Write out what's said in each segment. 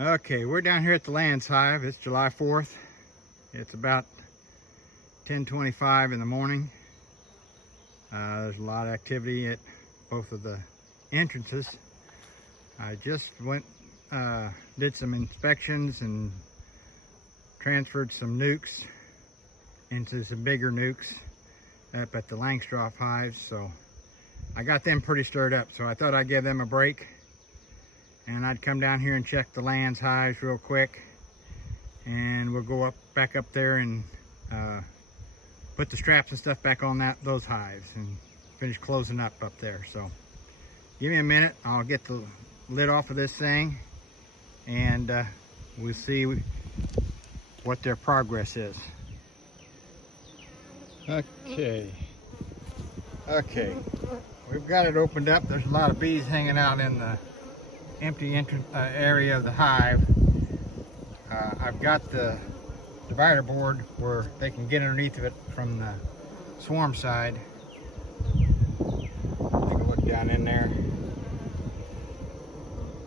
Okay, we're down here at the Layens hive. It's July 4th. It's about 10:25 in the morning. There's a lot of activity at both of the entrances. I just did some inspections and transferred some nukes into some bigger nukes up at the Langstroth hives. So I got them pretty stirred up. So I thought I'd give them a break. And I'd come down here and check the Layens hives real quick, and we'll go back up there and put the straps and stuff back on those hives and finish closing up there. So give me a minute, I'll get the lid off of this thing, and we'll see what their progress is. Okay, we've got it opened up. There's a lot of bees hanging out in the empty entrance area of the hive. I've got the divider board where they can get underneath of it from the swarm side. Take a look down in there.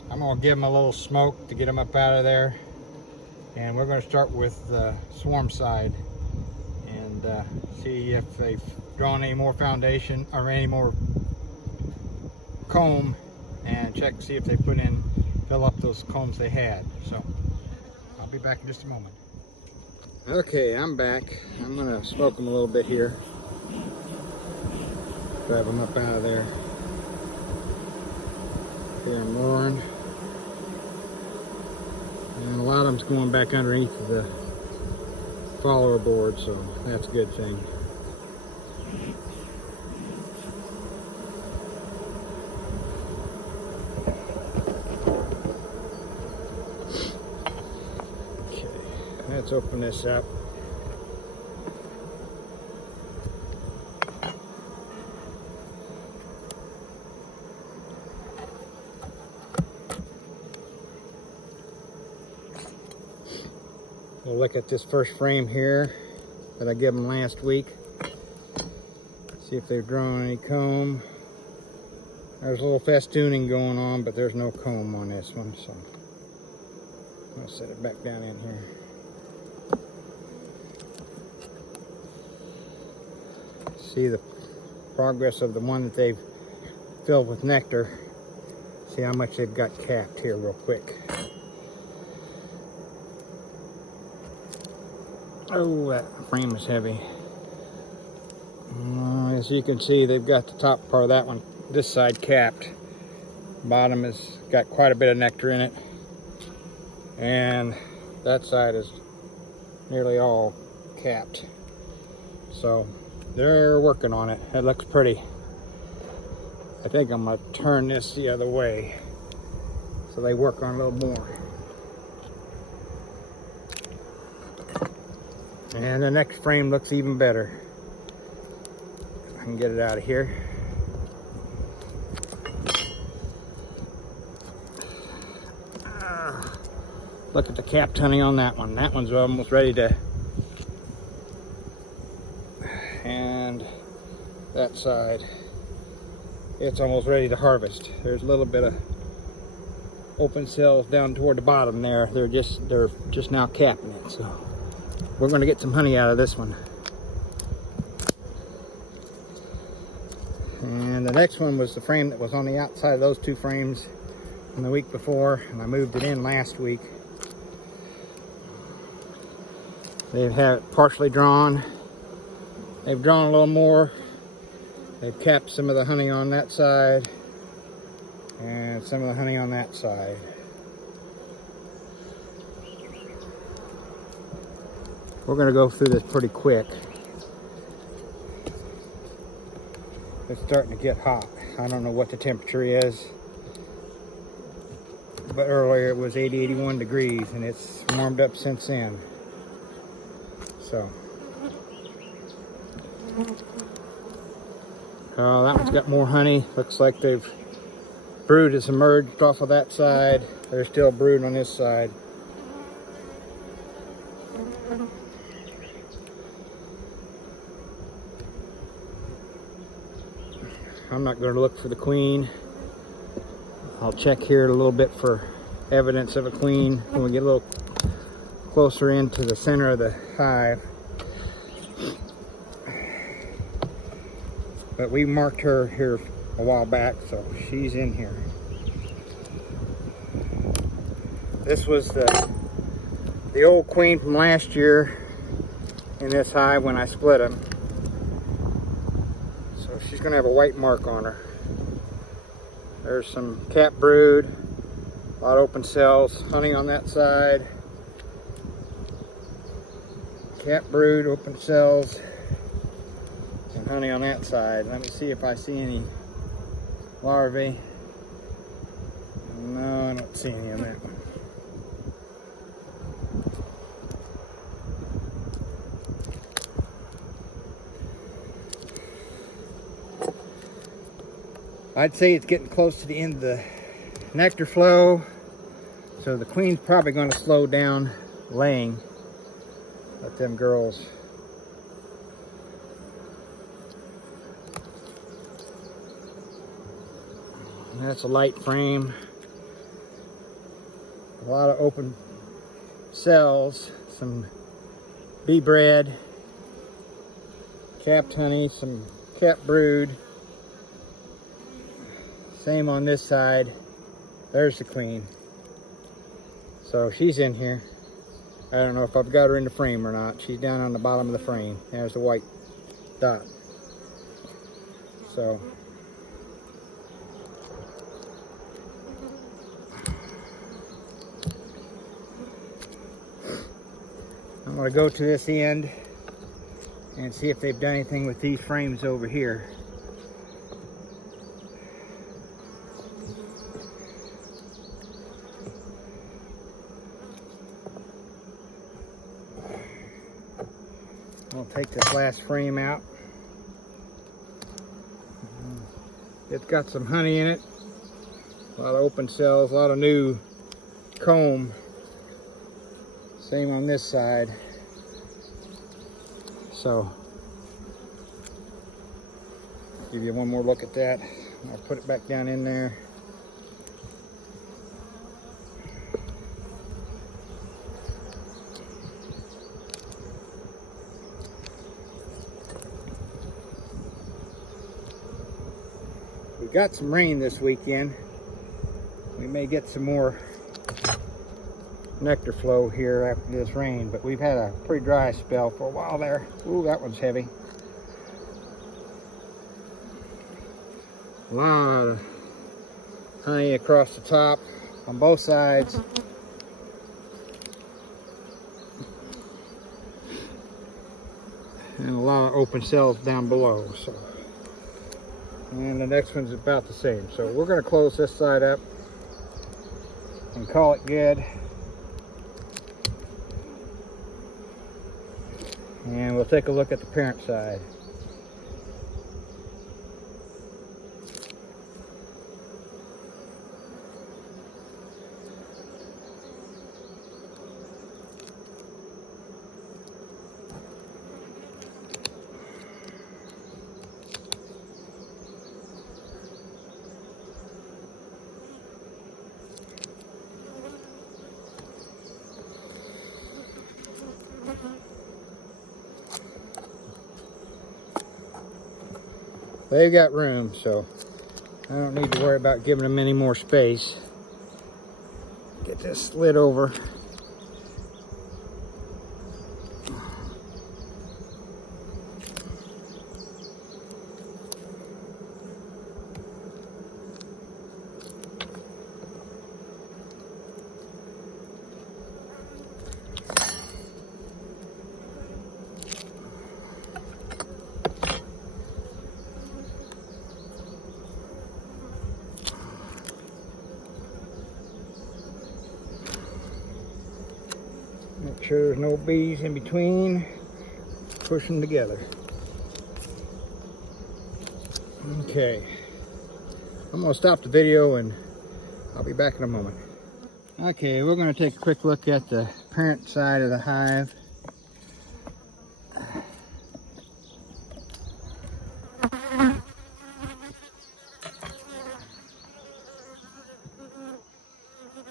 I'm going to give them a little smoke to get them up out of there, and we're going to start with the swarm side and see if they've drawn any more foundation or any more comb, and check to see if they fill up those combs they had. So I'll be back in just a moment. Okay, I'm back. I'm gonna smoke them a little bit here. Grab them up out of there. Hear them roaring. And a lot of them's going back underneath of the follower board, so that's a good thing. Let's open this up. We'll look at this first frame here that I gave them last week. See if they've drawn any comb. There's a little festooning going on, but there's no comb on this one, so I'll set it back down in here. See the progress of the one that they've filled with nectar. See how much they've got capped here real quick. Oh, that frame is heavy. As you can see, they've got the top part of that one, this side capped. Bottom has got quite a bit of nectar in it. And that side is nearly all capped. So they're working on it. It looks pretty. I think I'm gonna turn this the other way so they work on a little more. And the next frame looks even better. I can get it out of here. Look at the capped honey on that one. That one's almost ready to. And that side, it's almost ready to harvest. There's a little bit of open cells down toward the bottom there. They're just now capping it. So we're going to get some honey out of this one. And the next one was the frame that was on the outside of those two frames from the week before, and I moved it in last week. They have it partially drawn. They've drawn a little more. They've capped some of the honey on that side and some of the honey on that side. We're going to go through this pretty quick. It's starting to get hot. I don't know what the temperature is, but earlier it was 80, 81 degrees, and it's warmed up since then. So, that one's got more honey. Looks like they've brood has emerged off of that side. There's still brood on this side. I'm not going to look for the queen. I'll check here a little bit for evidence of a queen when we get a little closer into the center of the hive. But we marked her here a while back, so she's in here. This was the old queen from last year in this hive when I split them. So she's gonna have a white mark on her. There's some cap brood, a lot of open cells, honey on that side. Cap brood, open cells, and honey on that side. Let me see if I see any larvae. No, I don't see any on that one. I'd say it's getting close to the end of the nectar flow, so the queen's probably going to slow down laying. Let them girls. And that's a light frame. A lot of open cells, some bee bread, capped honey, some cap brood. Same on this side. There's the queen. So she's in here. I don't know if I've got her in the frame or not. She's down on the bottom of the frame. There's the white dot. So I'm going to go to this end and see if they've done anything with these frames over here. I'll take this last frame out. It's got some honey in it, a lot of open cells, a lot of new comb. Same on this side. So, give you one more look at that. I'll put it back down in there. We got some rain this weekend. We may get some more nectar flow here after this rain, but we've had a pretty dry spell for a while there. Ooh, that one's heavy. A lot of honey across the top on both sides. And a lot of open cells down below. So, and the next one's about the same. So we're going to close this side up and call it good. And we'll take a look at the parent side. They've got room, so I don't need to worry about giving them any more space. Get this slid over. Make sure there's no bees in between. Push them together. Okay. I'm going to stop the video and I'll be back in a moment. Okay, we're going to take a quick look at the parent side of the hive.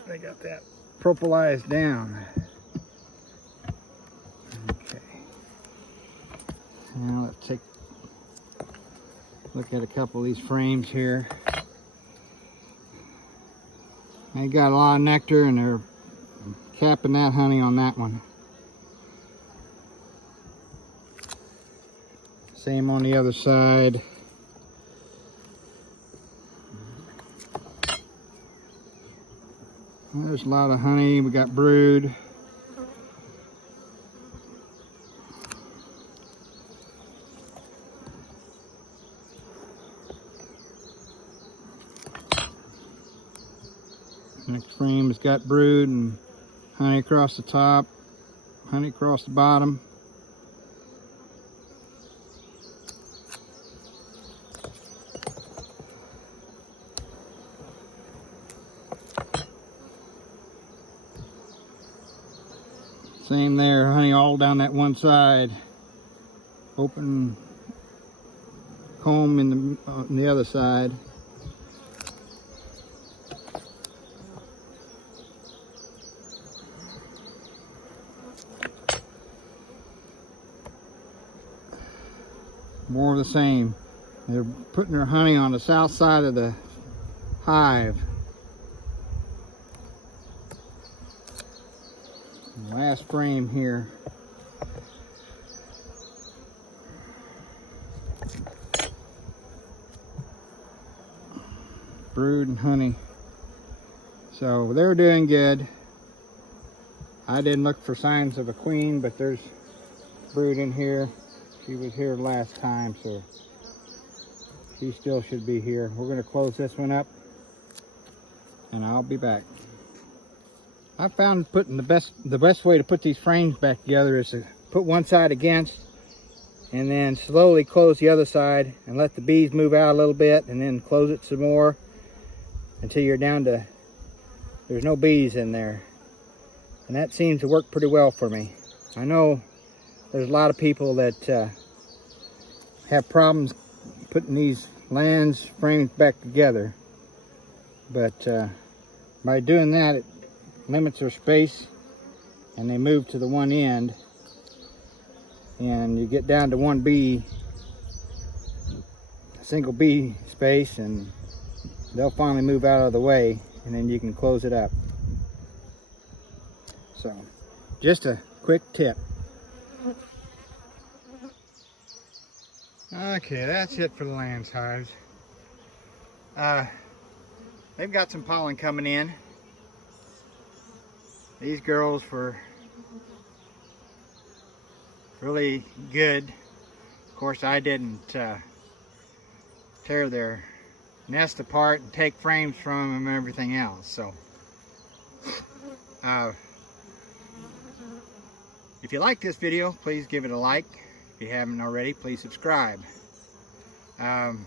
They got that propolized down. Okay. Now let's take a look at a couple of these frames here. They got a lot of nectar and they're capping that honey on that one. Same on the other side. There's a lot of honey. We got brood. Next frame has got brood and honey across the top, honey across the bottom. Same there, honey all down that one side. Open comb on the other side. More of the same. They're putting their honey on the south side of the hive. Last frame here. Brood and honey. So they're doing good. I didn't look for signs of a queen, but there's brood in here. She was here last time, so she still should be here. We're going to close this one up and I'll be back. I found putting the best way to put these frames back together is to put one side against and then slowly close the other side and let the bees move out a little bit, and then close it some more until you're down to there's no bees in there. And that seems to work pretty well for me. I know there's a lot of people that have problems putting these Layens frames back together, but by doing that, it limits their space and they move to the one end, and you get down to one bee, a single bee space, and they'll finally move out of the way, and then you can close it up. So just a quick tip. Okay, that's it for the Layens hives. They've got some pollen coming in. These girls were really good. Of course, I didn't tear their nest apart and take frames from them and everything else. So, if you like this video, please give it a like. If you haven't already, please subscribe. Don't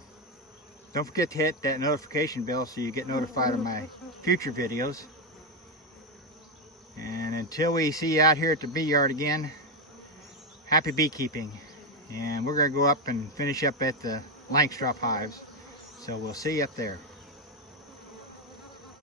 forget to hit that notification bell so you get notified of my future videos. And until we see you out here at the bee yard again, happy beekeeping. And we're going to go up and finish up at the Langstroth hives. So we'll see you up there.